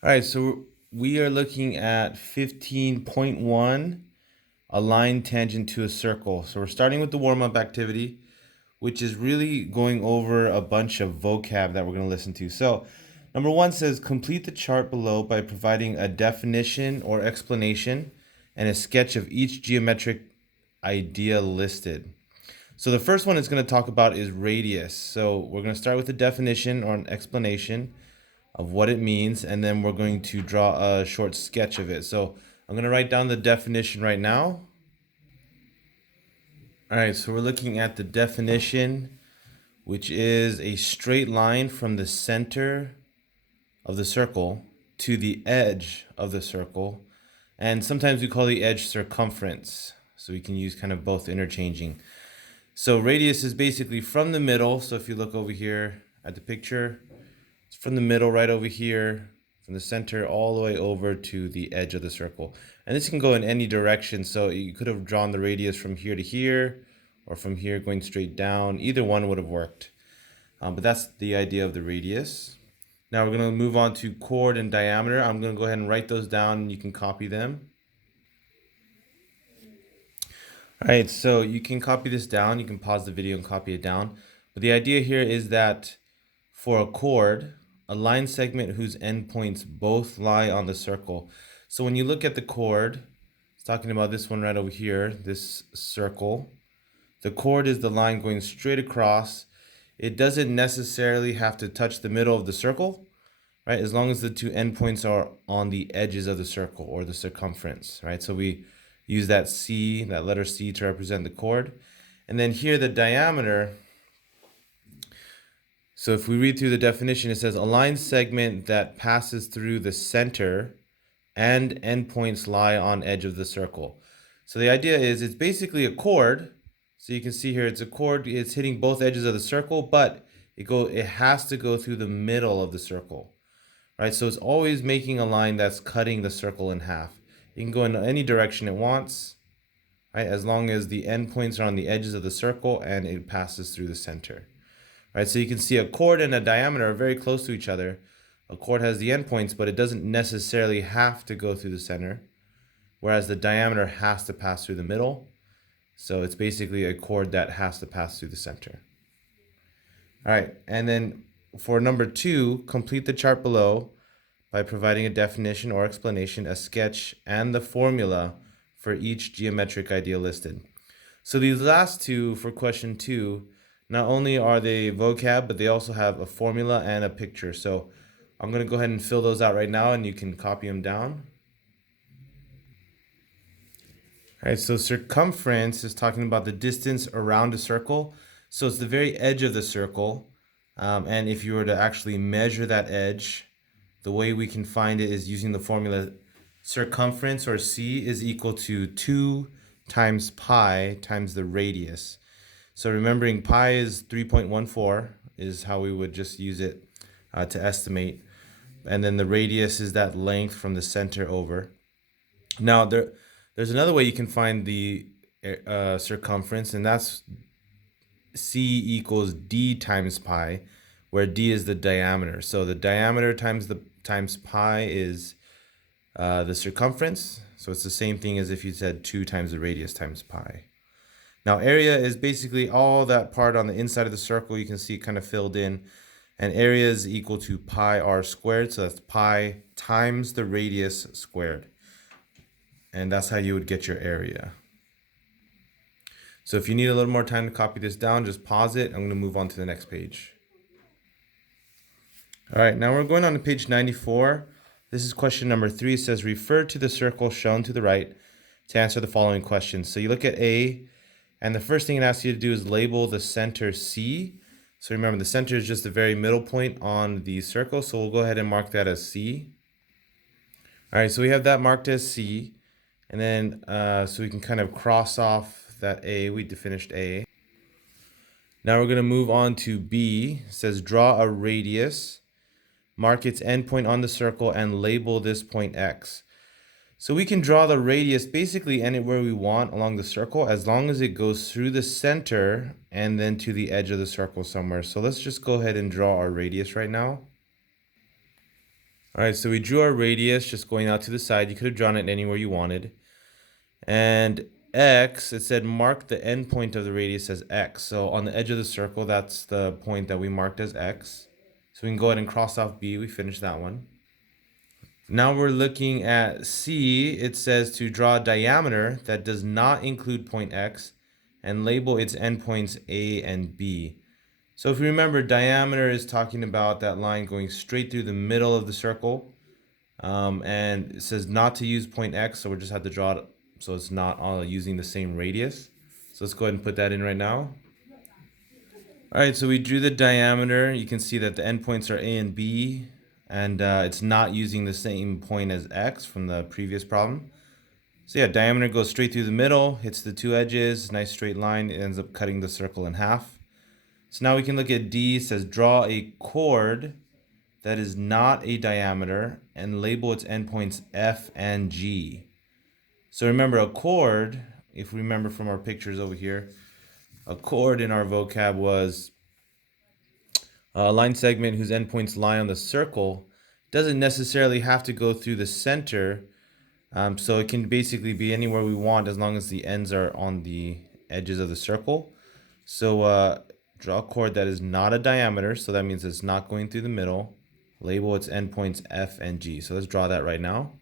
All right, so we are looking at 15.1, a line tangent to a circle. So we're starting with the warm-up activity, which is really going over a bunch of vocab that we're going to listen to. So number one says complete the chart below by providing a definition or explanation and a sketch of each geometric idea listed. So the first one it's going to talk about is radius. So we're going to start with a definition or an explanation of what it means, and then we're going to draw a short sketch of it. So I'm going to write down the definition right now. All right, so we're looking at the definition, which is a straight line from the center of the circle to the edge of the circle. And sometimes we call the edge circumference. So we can use kind of both interchanging. So radius is basically from the middle. So if you look over here at the picture, it's from the middle right over here, from the center all the way over to the edge of the circle. And this can go in any direction. So you could have drawn the radius from here to here, or from here going straight down. Either one would have worked. But that's the idea of the radius. Now we're going to move on to chord and diameter. I'm going to go ahead and write those down and you can copy them. All right, so you can copy this down. You can pause the video and copy it down. But the idea here is that for a chord, a line segment whose endpoints both lie on the circle. So when you look at the chord, it's talking about this one right over here, this circle. The chord is the line going straight across. It doesn't necessarily have to touch the middle of the circle, right? As long as the two endpoints are on the edges of the circle or the circumference, right? So we use that C, that letter C, to represent the chord. And then here the diameter. So if we read through the definition, it says a line segment that passes through the center and endpoints lie on edge of the circle. So the idea is it's basically a chord. So you can see here it's a chord, it's hitting both edges of the circle, but it has to go through the middle of the circle. Right? So it's always making a line that's cutting the circle in half. It can go in any direction it wants, right? As long as the endpoints are on the edges of the circle and it passes through the center. Right? So you can see a chord and a diameter are very close to each other. A chord has the endpoints, but it doesn't necessarily have to go through the center, whereas the diameter has to pass through the middle. So it's basically a chord that has to pass through the center. All right, and then for number two, complete the chart below by providing a definition or explanation, a sketch, and the formula for each geometric idea listed. So these last two for question two, not only are they vocab, but they also have a formula and a picture. So I'm going to go ahead and fill those out right now and you can copy them down. All right, so circumference is talking about the distance around a circle. So it's the very edge of the circle. And if you were to actually measure that edge, the way we can find it is using the formula circumference, or C, is equal to 2 times pi times the radius. So remembering pi is 3.14 is how we would just use it to estimate. And then the radius is that length from the center over. Now there's another way you can find the circumference, and that's C equals D times pi, where D is the diameter. So the diameter times pi is the circumference. So it's the same thing as if you said 2 times the radius times pi. Now area is basically all that part on the inside of the circle. You can see kind of filled in. And area is equal to pi r squared. So that's pi times the radius squared. And that's how you would get your area. So if you need a little more time to copy this down, just pause it. I'm going to move on to the next page. All right, now we're going on to page 94. This is question number 3. It says, refer to the circle shown to the right to answer the following questions. So you look at A, and the first thing it asks you to do is label the center C. So remember, the center is just the very middle point on the circle. So we'll go ahead and mark that as C. All right, so we have that marked as C. And then, so we can kind of cross off that A. We finished A. Now we're going to move on to B. It says, draw a radius, mark its endpoint on the circle, and label this point X. So we can draw the radius basically anywhere we want along the circle, as long as it goes through the center and then to the edge of the circle somewhere. So let's just go ahead and draw our radius right now. All right, so we drew our radius just going out to the side. You could have drawn it anywhere you wanted. And x, it said mark the endpoint of the radius as x. So on the edge of the circle, that's the point that we marked as x. So we can go ahead and cross off B. We finished that one. Now we're looking at C. It says to draw a diameter that does not include point X and label its endpoints A and B. So if you remember, diameter is talking about that line going straight through the middle of the circle. And it says not to use point X, so we just have to draw it so it's not all using the same radius. So let's go ahead and put that in right now. All right, so we drew the diameter. You can see that the endpoints are A and B, and it's not using the same point as X from the previous problem. So yeah, diameter goes straight through the middle, hits the two edges, nice straight line, it ends up cutting the circle in half. So now we can look at D. It says draw a chord that is not a diameter and label its endpoints F and G. So remember, a chord, if we remember from our pictures over here, a chord in our vocab was a line segment whose endpoints lie on the circle. Doesn't necessarily have to go through the center, so it can basically be anywhere we want as long as the ends are on the edges of the circle. So draw a chord that is not a diameter, so that means it's not going through the middle. Label its endpoints F and G. So let's draw that right now.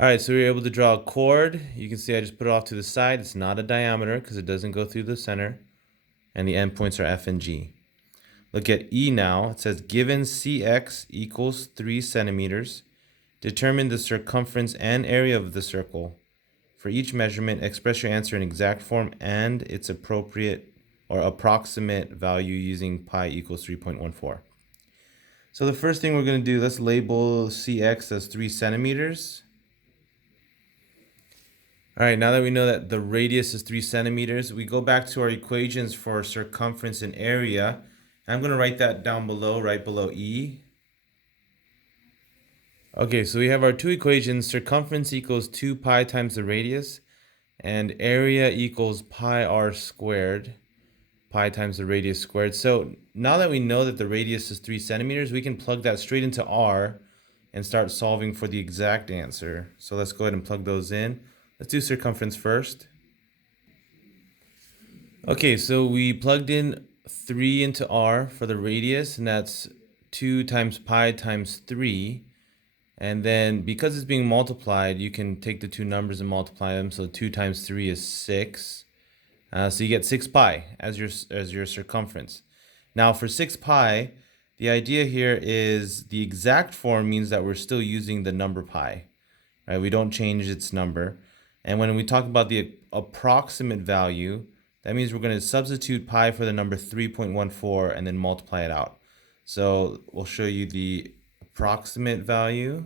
All right, so we were able to draw a chord. You can see I just put it off to the side. It's not a diameter because it doesn't go through the center. And the endpoints are F and G. Look at E now. It says given CX equals 3 centimeters, determine the circumference and area of the circle. For each measurement, express your answer in exact form and its appropriate or approximate value using pi equals 3.14. So the first thing we're going to do, let's label CX as 3 centimeters. All right, now that we know that the radius is 3 centimeters, we go back to our equations for circumference and area. I'm going to write that down below, right below E. Okay, so we have our two equations. Circumference equals 2 pi times the radius, and area equals pi r squared, pi times the radius squared. So now that we know that the radius is 3 centimeters, we can plug that straight into r and start solving for the exact answer. So let's go ahead and plug those in. Let's do circumference first. Okay, so we plugged in 3 into r for the radius, and that's 2 times pi times 3. And then because it's being multiplied, you can take the two numbers and multiply them. So 2 times 3 is 6. So you get 6 pi as your circumference. Now for 6 pi, the idea here is the exact form means that we're still using the number pi, right? We don't change its number. And when we talk about the approximate value, that means we're going to substitute pi for the number 3.14 and then multiply it out. So we'll show you the approximate value.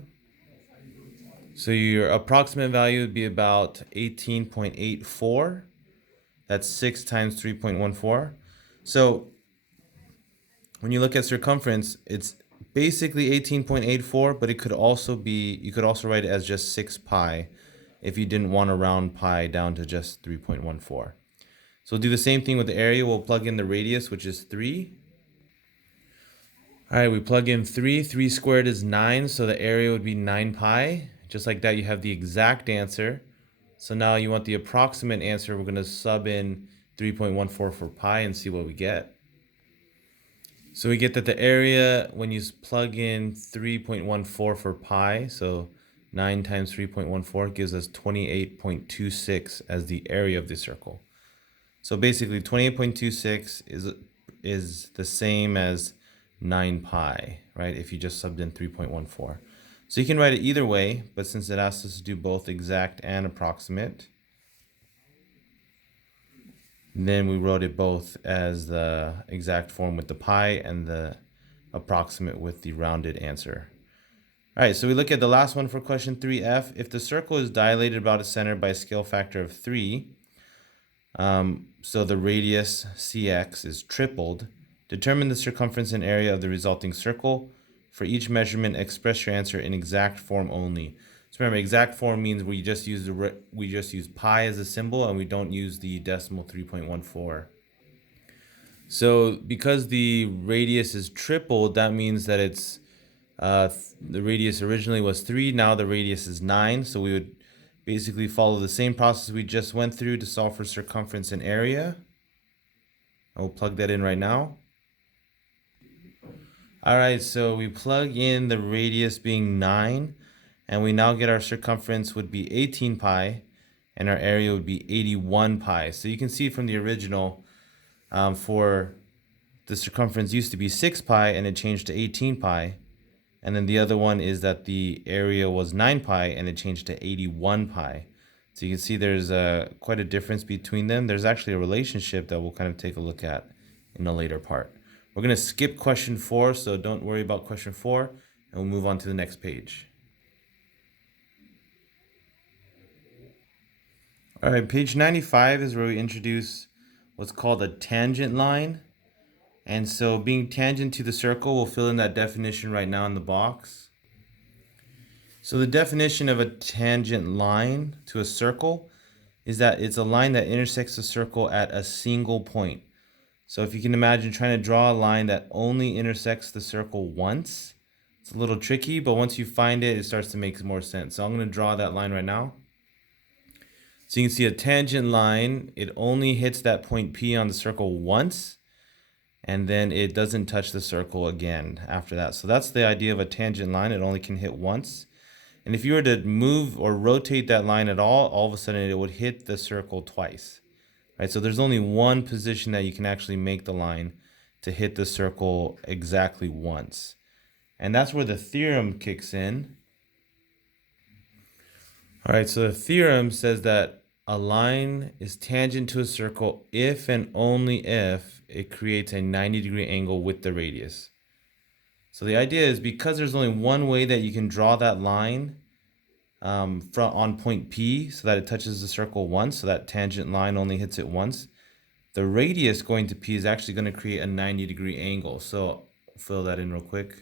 So your approximate value would be about 18.84. That's 6 times 3.14. So when you look at circumference, it's basically 18.84, but it could also be, you could also write it as just 6 pi if you didn't want to round pi down to just 3.14. So we'll do the same thing with the area. We'll plug in the radius, which is 3. All right, we plug in 3. 3 squared is 9, so the area would be 9 pi. Just like that, you have the exact answer. So now you want the approximate answer. We're going to sub in 3.14 for pi and see what we get. So we get that the area, when you plug in 3.14 for pi, so 9 times 3.14 gives us 28.26 as the area of the circle. So basically 28.26 is the same as 9 pi, right? If you just subbed in 3.14. So you can write it either way, but since it asks us to do both exact and approximate, then we wrote it both as the exact form with the pi and the approximate with the rounded answer. All right, so we look at the last one for question 3F. If the circle is dilated about its center by a scale factor of 3, so the radius CX is tripled, determine the circumference and area of the resulting circle. For each measurement, express your answer in exact form only. So remember, exact form means we just use pi as a symbol and we don't use the decimal 3.14. So because the radius is tripled, that means that it's The radius originally was 3, now the radius is 9. So we would basically follow the same process we just went through to solve for circumference and area. I will plug that in right now. All right, so we plug in the radius being 9, and we now get our circumference would be 18 pi, and our area would be 81 pi. So you can see from the original, for the circumference used to be 6 pi, and it changed to 18 pi. And then the other one is that the area was 9 pi, and it changed to 81 pi. So you can see there's quite a difference between them. There's actually a relationship that we'll kind of take a look at in a later part. We're going to skip question 4, so don't worry about question 4, and we'll move on to the next page. All right, page 95 is where we introduce what's called a tangent line. And so being tangent to the circle, we'll fill in that definition right now in the box. So the definition of a tangent line to a circle is that it's a line that intersects a circle at a single point. So if you can imagine trying to draw a line that only intersects the circle once, it's a little tricky, but once you find it, it starts to make more sense. So I'm going to draw that line right now. So you can see a tangent line, it only hits that point P on the circle once, and then it doesn't touch the circle again after that. So that's the idea of a tangent line. It only can hit once. And if you were to move or rotate that line at all of a sudden it would hit the circle twice. Right? So there's only one position that you can actually make the line to hit the circle exactly once. And that's where the theorem kicks in. All right, so the theorem says that a line is tangent to a circle if and only if it creates a 90-degree angle with the radius. So the idea is because there's only one way that you can draw that line on point P so that it touches the circle once, so that tangent line only hits it once, the radius going to P is actually going to create a 90-degree angle. So I'll fill that in real quick.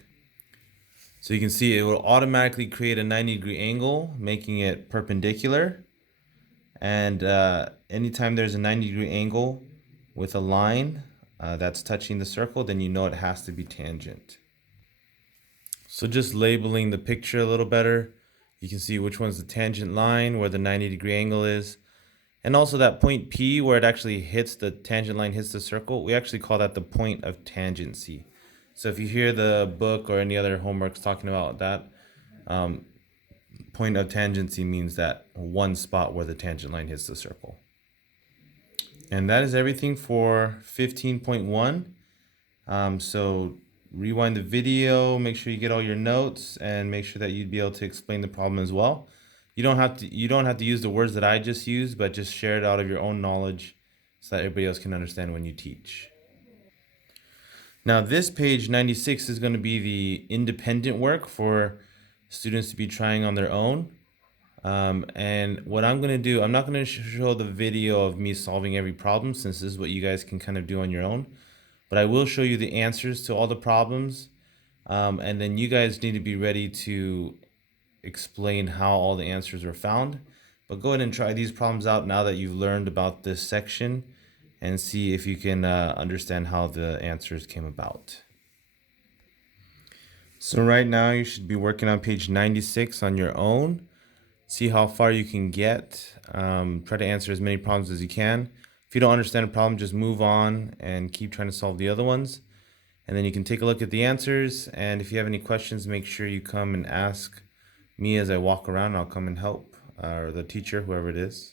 So you can see it will automatically create a 90-degree angle, making it perpendicular. And anytime there's a 90-degree angle with a line that's touching the circle, then you know it has to be tangent. So just labeling the picture a little better, you can see which one's the tangent line, where the 90-degree angle is. And also that point P where it actually hits the tangent line, hits the circle, we actually call that the point of tangency. So if you hear the book or any other homeworks talking about that, point of tangency means that one spot where the tangent line hits the circle. And that is everything for 15.1. So rewind the video, make sure you get all your notes, and make sure that you'd be able to explain the problem as well. You don't have to use the words that I just used, but just share it out of your own knowledge so that everybody else can understand when you teach. Now this page 96 is going to be the independent work for students to be trying on their own. And what I'm going to do, I'm not going to show the video of me solving every problem since this is what you guys can kind of do on your own. But I will show you the answers to all the problems. And then you guys need to be ready to explain how all the answers were found. But go ahead and try these problems out now that you've learned about this section and see if you can understand how the answers came about. So right now you should be working on page 96 on your own. See how far you can get. Try to answer as many problems as you can. If you don't understand a problem, just move on and keep trying to solve the other ones. And then you can take a look at the answers. And if you have any questions, make sure you come and ask me as I walk around. I'll come and help, or the teacher, whoever it is.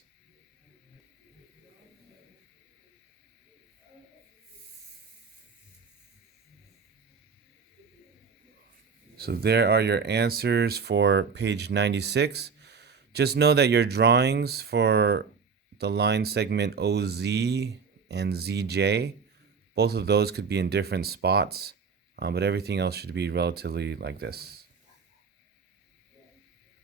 So there are your answers for page 96. Just know that your drawings for the line segment OZ and ZJ, both of those could be in different spots, but everything else should be relatively like this.